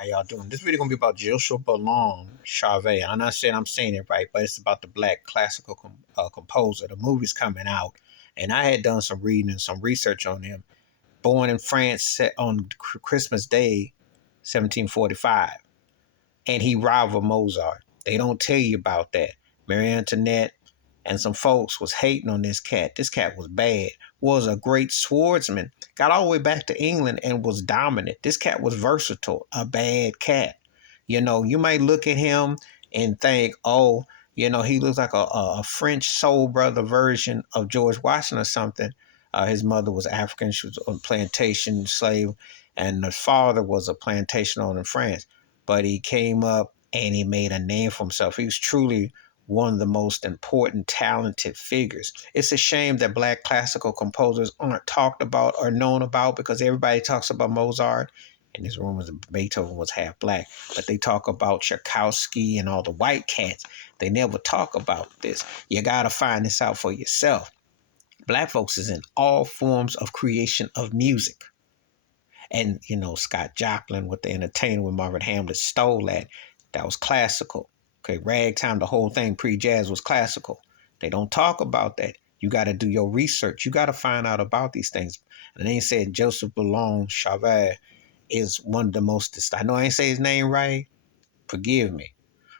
How y'all doing? This video gonna be about Joseph Bologne Chevalier. I'm not saying I'm saying it right, but it's about the black classical composer. The movie's coming out, and I had done some reading and some research on him. Born in France on Christmas Day, 1745, and he rivaled Mozart. They don't tell you about that. Marie Antoinette and some folks was hating on this cat. This cat was bad, was a great swordsman, got all the way back to England and was dominant. This cat was versatile, a bad cat. You know, you might look at him and think, oh, you know, he looks like a French soul brother version of George Washington or something. His mother was African. She was on plantation slave, and the father was a plantation owner in France. But he came up and he made a name for himself. He was truly one of the most important, talented figures. It's a shame that black classical composers aren't talked about or known about, because everybody talks about Mozart, and there's rumors that Beethoven was half black, but they talk about Tchaikovsky and all the white cats. They never talk about this. You got to find this out for yourself. Black folks is in all forms of creation of music. And, you know, Scott Joplin with The Entertainer with Marvin Hamlin stole that. That was classical. Okay, ragtime, the whole thing pre-jazz was classical. They don't talk about that. You got to do your research. You got to find out about these things. And they said Joseph Bologne Chevalier is one of the most, I know I ain't say his name right. Forgive me.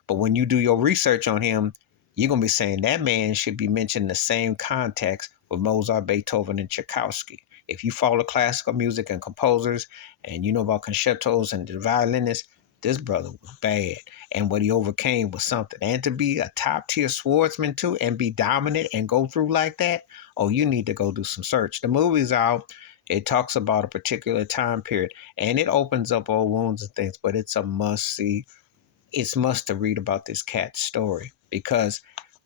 But when you do your research on him, you're going to be saying that man should be mentioned in the same context with Mozart, Beethoven, and Tchaikovsky. If you follow classical music and composers and you know about concertos and the violinists, this brother was bad. And what he overcame was something. And to be a top tier swordsman too and be dominant and go through like that, oh, you need to go do some search. The movie's out. It talks about a particular time period and it opens up old wounds and things, but it's a must see. It's must to read about this cat's story, because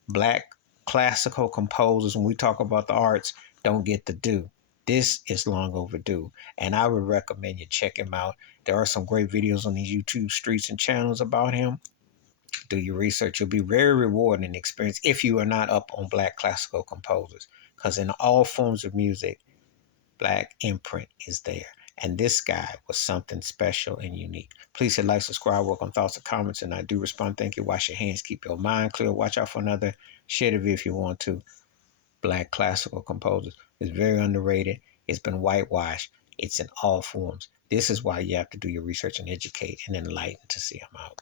black classical composers, when we talk about the arts, don't get the due. This is long overdue, and I would recommend you check him out. There are some great videos on these YouTube streets and channels about him. Do your research. You'll be very rewarding experience if you are not up on black classical composers, because in all forms of music, black imprint is there. And this guy was something special and unique. Please hit like, subscribe, work on thoughts and comments, and I do respond. Thank you. Wash your hands. Keep your mind clear. Watch out for another. Share the video if you want to. Black classical composers. It's very underrated. It's been whitewashed. It's in all forms. This is why you have to do your research and educate and enlighten to see them out.